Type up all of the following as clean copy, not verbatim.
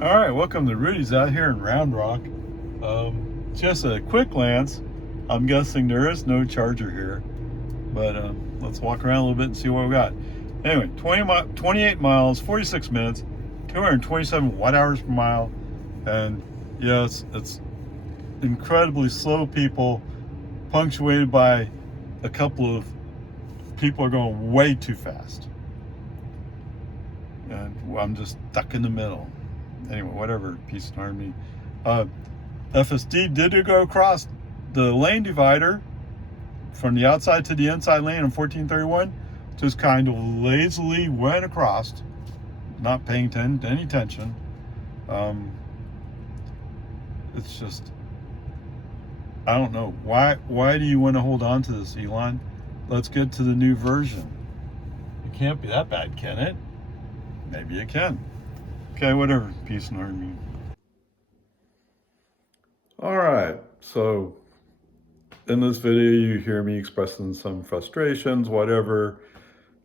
All right, welcome to Rudy's out here in Round Rock. Just a quick glance. I'm guessing there is no charger here, but let's walk around a little bit and see what we got. Anyway, 28 miles, 46 minutes, 227 watt hours per mile, and yeah, it's incredibly slow people, punctuated by a couple of people are going way too fast, and I'm just stuck in the middle. Anyway, whatever, peace and harmony. FSD did go across the lane divider from the outside to the inside lane in 1431. Just kind of lazily went across, not paying any attention. It's just, I don't know. Why do you want to hold on to this, Elon? Let's get to the new version. It can't be that bad, can it? Maybe it can. Okay, whatever. Peace and harmony. All right, so in this video, you hear me expressing some frustrations, whatever,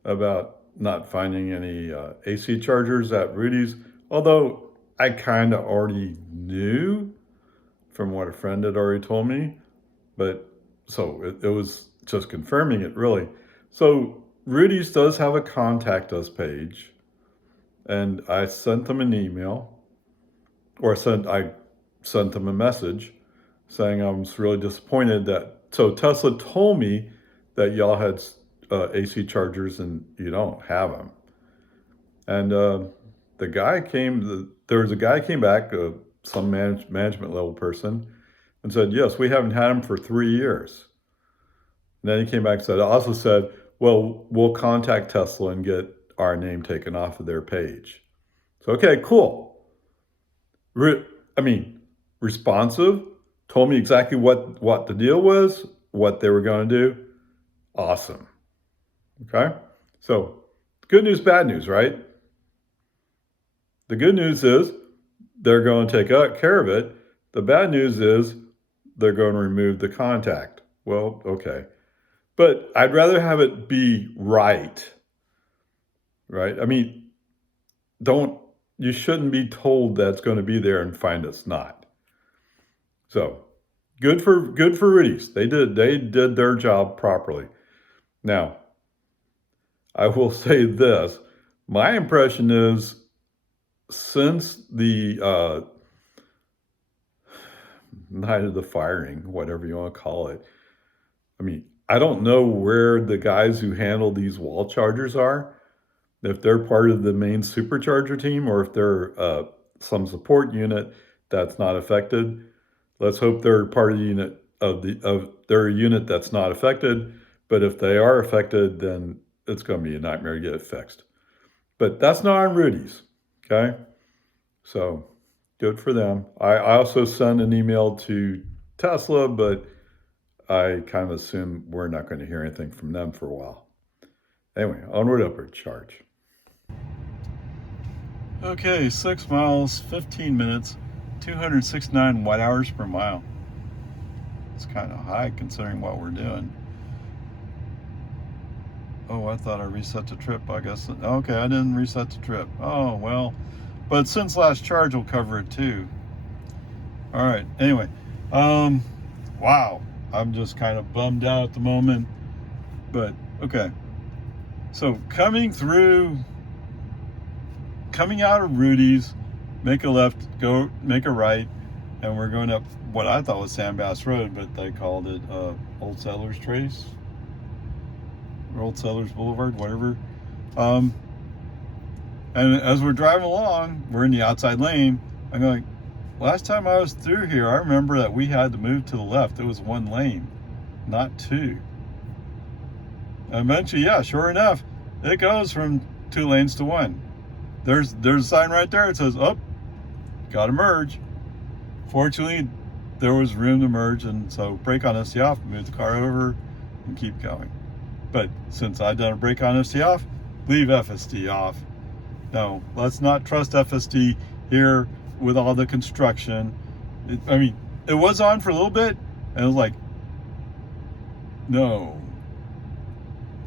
about not finding any AC chargers at Rudy's, although I kind of already knew from what a friend had already told me, but so it was just confirming it, really. So Rudy's does have a contact us page, and I sent them an email, or I sent them a message saying I was really disappointed that, so Tesla told me that y'all had AC chargers and you don't have them. And the guy came, there was a guy came back, some management level person, and said, yes, we haven't had them for 3 years. And then he came back and said, also said, well, we'll contact Tesla and get our name taken off of their page. So, okay, cool. Responsive, told me exactly what the deal was, what they were going to do. Awesome. Okay, so good news, bad news, right? The good news is they're going to take care of it. The bad news is they're going to remove the contact. Well, okay. But I'd rather have it be right? I mean, you shouldn't be told that's going to be there and find it's not. So good for Rudys. They did their job properly. Now, I will say this. My impression is, since the night of the firing, whatever you want to call it, I mean, I don't know where the guys who handle these wall chargers are, if they're part of the main supercharger team or if they're some support unit that's not affected. Let's hope they're part of the unit of their unit that's not affected. But if they are affected, then it's going to be a nightmare to get it fixed. But that's not on Rudy's, okay? So good for them. I also sent an email to Tesla, but I kind of assume we're not going to hear anything from them for a while. Anyway, onward, upward, charge. Okay, 6 miles, 15 minutes, 269 watt hours per mile. It's kind of high considering what we're doing. Oh, I thought I reset the trip, I guess. Okay, I didn't reset the trip. Oh, well. But since last charge, will cover it too. All right, anyway. Wow. I'm just kind of bummed out at the moment. But, okay. So, coming out of Rudy's, make a left, make a right, and we're going up what I thought was Sandbass Road, but they called it Old Settlers Trace, or Old Settlers Boulevard, whatever. And as we're driving along, we're in the outside lane. I'm going, last time I was through here, I remember that we had to move to the left. It was 1 lane, not 2. And eventually, yeah, sure enough, it goes from 2 lanes to 1. There's a sign right there. It says, "Oh, gotta merge." Fortunately, there was room to merge, and so brake on ST off, move the car over, and keep going. But since I've done a brake on ST off, leave FSD off. No, let's not trust FSD here with all the construction. It was on for a little bit, and it was like, no.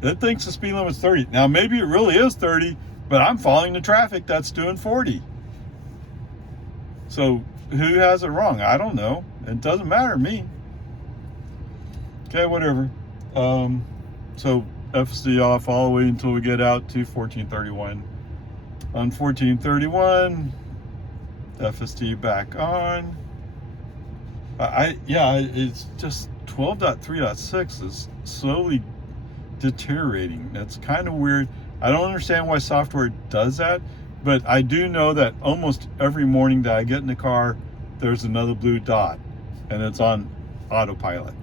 It thinks the speed limit's 30. Now, maybe it really is 30, but I'm following the traffic that's doing 40. So who has it wrong? I don't know. It doesn't matter to me. Okay, whatever. So FSD off all the way until we get out to 1431. On 1431, FSD back on. Yeah, it's just 12.3.6 is slowly deteriorating. That's kind of weird. I don't understand why software does that, but I do know that almost every morning that I get in the car, there's another blue dot, and it's on autopilot.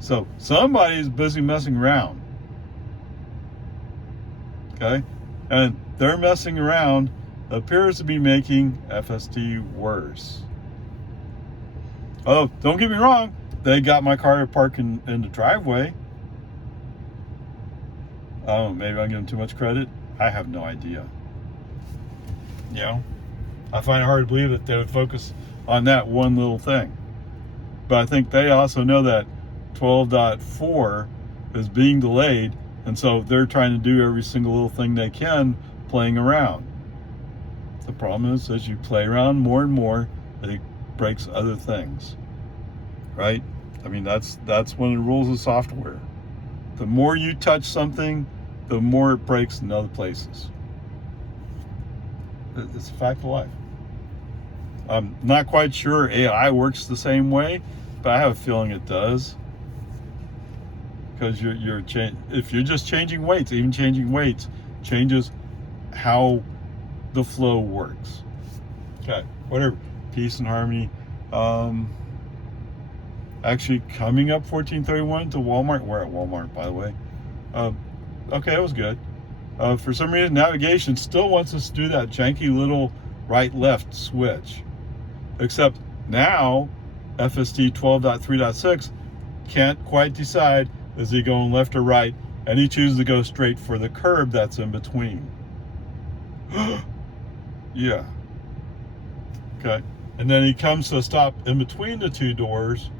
So somebody's busy messing around. Okay, and their messing around appears to be making FSD worse. Oh, don't get me wrong, they got my car parked in the driveway. Oh, maybe I'm giving too much credit. I have no idea. You know, I find it hard to believe that they would focus on that one little thing. But I think they also know that 12.4 is being delayed, and so they're trying to do every single little thing they can, playing around. The problem is, as you play around more and more, it breaks other things, right? I mean, that's one of the rules of software. The more you touch something, the more it breaks in other places. It's a fact of life. I'm not quite sure AI works the same way, but I have a feeling it does. Because if you're just changing weights, even changing weights changes how the flow works. Okay, whatever. Peace and harmony. Actually, coming up 1431 to Walmart. We're at Walmart, by the way. Okay, that was good. For some reason, navigation still wants us to do that janky little right-left switch. Except now, FSD 12.3.6 can't quite decide, is he going left or right, and he chooses to go straight for the curb that's in between. Yeah. Okay. And then he comes to a stop in between the two doors,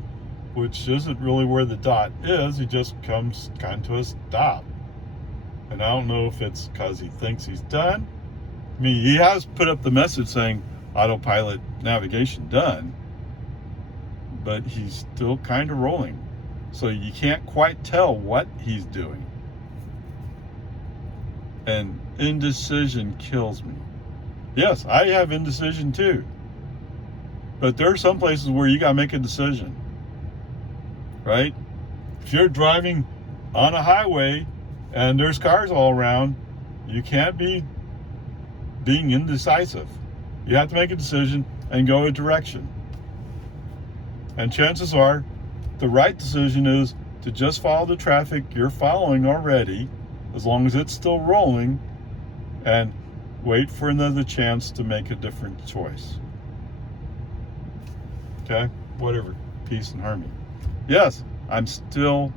which isn't really where the dot is. He just comes kind of to a stop. And I don't know if it's because he thinks he's done. I mean, he has put up the message saying autopilot navigation done, but he's still kind of rolling. So you can't quite tell what he's doing. And indecision kills me. Yes, I have indecision too. But there are some places where you got to make a decision, right? If you're driving on a highway and there's cars all around, you can't be being indecisive. You have to make a decision and go a direction. And chances are, the right decision is to just follow the traffic you're following already, as long as it's still rolling, and wait for another chance to make a different choice. Okay? Whatever. Peace and harmony. Yes, I'm still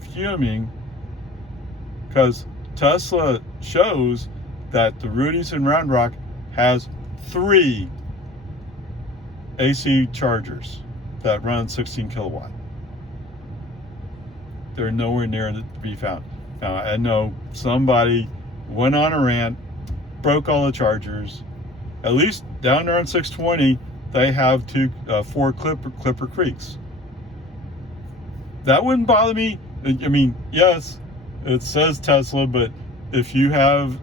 fuming because Tesla shows that the Rudys Round Rock has 3 AC chargers that run 16 kilowatt. They're nowhere near to be found. Now, I know somebody went on a rant, broke all the chargers. At least down there on 620, they have 4 Clipper Creeks. That wouldn't bother me. I mean, yes, it says Tesla, but if you have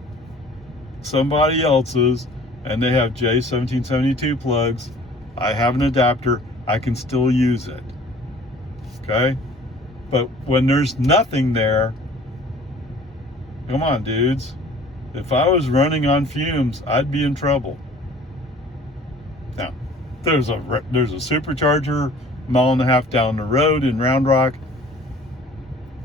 somebody else's and they have J1772 plugs, I have an adapter, I can still use it. Okay? But when there's nothing there, come on, dudes. If I was running on fumes, I'd be in trouble. Now, there's a supercharger a mile and a half down the road in Round Rock,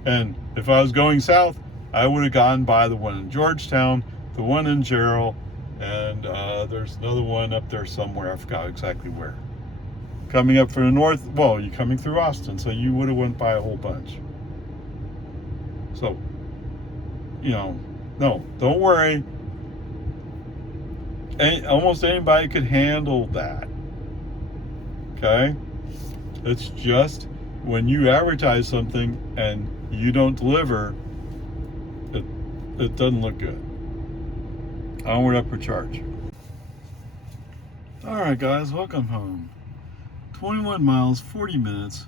and if I was going south, I would have gone by the one in Georgetown, the one in Jarrell, and there's another one up there somewhere. I forgot exactly where. Coming up from the north, well, you're coming through Austin, so you would have went by a whole bunch. So, you know, no, don't worry. Almost anybody could handle that. Okay? It's just when you advertise something and you don't deliver, it doesn't look good. Onward, upward charge. All right, guys, welcome home. 21 miles, 40 minutes,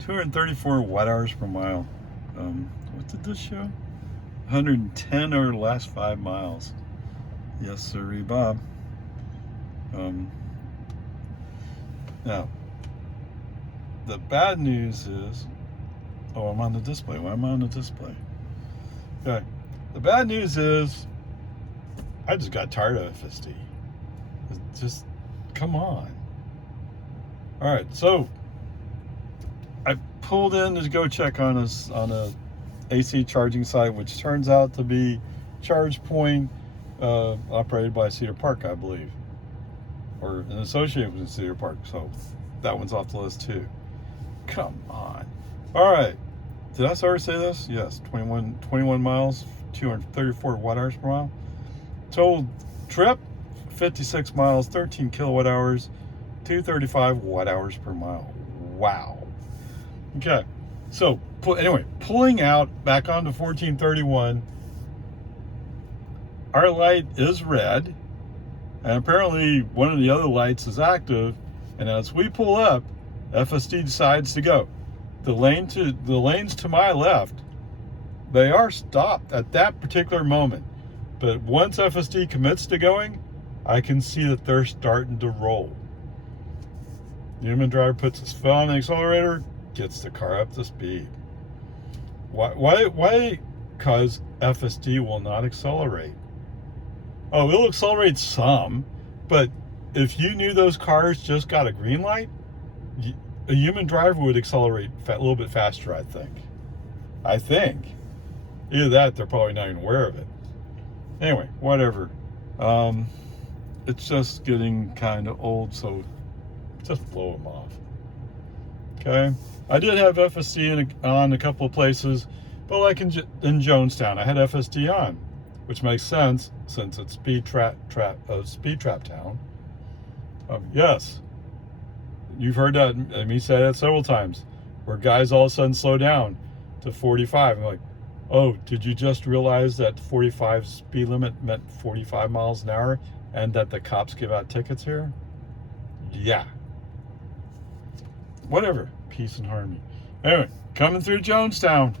234 watt hours per mile. What did this show? 110 over the last 5 miles. Yes, sirree, Bob. Now, the bad news is, oh, I'm on the display. Why am I on the display? Okay. The bad news is, I just got tired of FSD. Just, come on. All right, so I pulled in to go check on a AC charging site, which turns out to be Charge Point, operated by Cedar Park, I believe, or an associated with Cedar Park. So that one's off the list too. Come on. All right. Did I already say this? Yes. 21 miles, 234 watt hours per mile. Total trip, 56 miles, 13 kilowatt hours, 235 watt hours per mile. Wow. Okay. So anyway, pulling out back onto 1431, our light is red, and apparently one of the other lights is active. And as we pull up, FSD decides to go. The lanes to my left, they are stopped at that particular moment. But once FSD commits to going, I can see that they're starting to roll. The human driver puts his foot on the accelerator, gets the car up to speed. Why? Because FSD will not accelerate. Oh, it'll accelerate some, but if you knew those cars just got a green light, a human driver would accelerate a little bit faster, I think. Either that, they're probably not even aware of it. Anyway, whatever. It's just getting kind of old, so just blow them off. Okay? I did have FSD on a couple of places, but like in Jonestown, I had FSD on, which makes sense since it's speed trap town. Yes, you've heard that me say that several times, where guys all of a sudden slow down to 45. I'm like, oh, did you just realize that 45 speed limit meant 45 miles an hour and that the cops give out tickets here? Yeah. Whatever. Peace and harmony. Anyway, coming through Jonestown,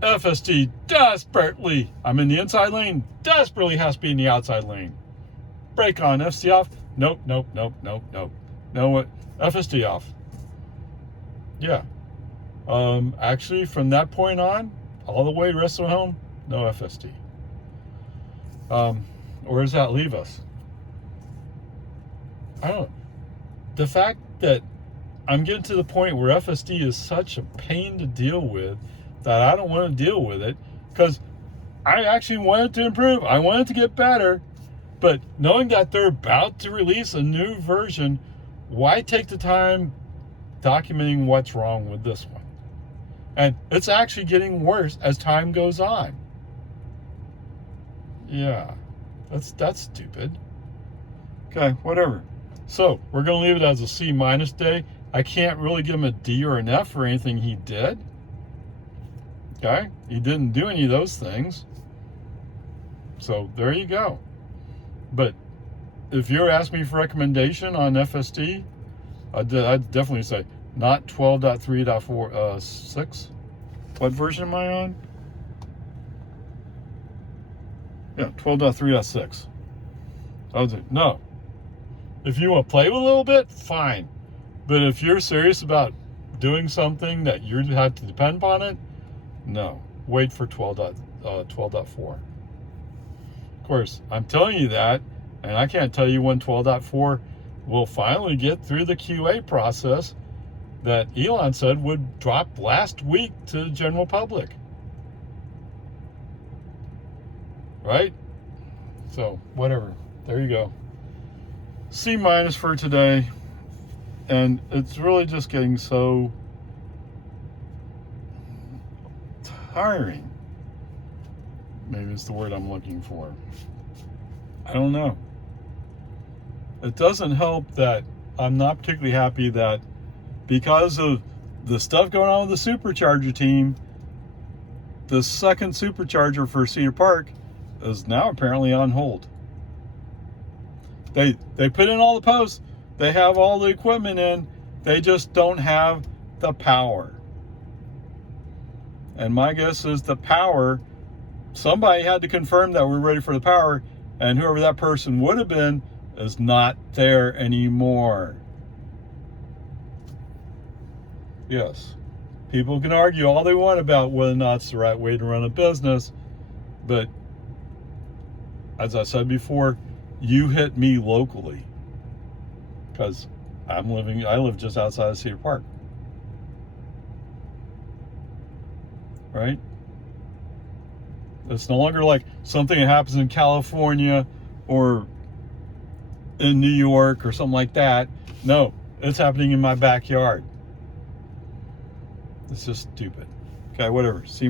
FSD desperately, I'm in the inside lane, desperately has to be in the outside lane. Brake on, FSD off. Nope. No, what? FSD off. Yeah. Actually, from that point on, all the way the rest of the way home, no FSD. Where does that leave us? I don't know. The fact that I'm getting to the point where FSD is such a pain to deal with that I don't want to deal with it, because I actually want it to improve. I want it to get better. But knowing that they're about to release a new version, why take the time documenting what's wrong with this one? And it's actually getting worse as time goes on. Yeah, that's stupid. Okay, whatever. So we're going to leave it as a C- day. I can't really give him a D or an F for anything he did. Okay, he didn't do any of those things. So there you go. But if you're asking me for recommendation on FSD, I'd definitely say not 12.3.4.6. What version am I on? Yeah, 12.3.6. I would say no. If you want to play with a little bit, fine. But if you're serious about doing something that you have to depend upon it, no. Wait for 12.4. Of course, I'm telling you that, and I can't tell you when 12.4 will finally get through the QA process that Elon said would drop last week to the general public. Right? So, whatever. There you go. C- for today. And it's really just getting so tiring. Maybe it's the word I'm looking for. I don't know. It doesn't help that I'm not particularly happy that because of the stuff going on with the supercharger team, the second supercharger for Cedar Park is now apparently on hold. They put in all the posts. They have all the equipment in, they just don't have the power. And my guess is the power, somebody had to confirm that we're ready for the power, and whoever that person would have been is not there anymore. Yes, people can argue all they want about whether or not it's the right way to run a business, but as I said before, you hit me locally, because I live just outside of Cedar Park, right? It's no longer like something that happens in California or in New York or something like that. No, it's happening in my backyard. It's just stupid. Okay, whatever, C-.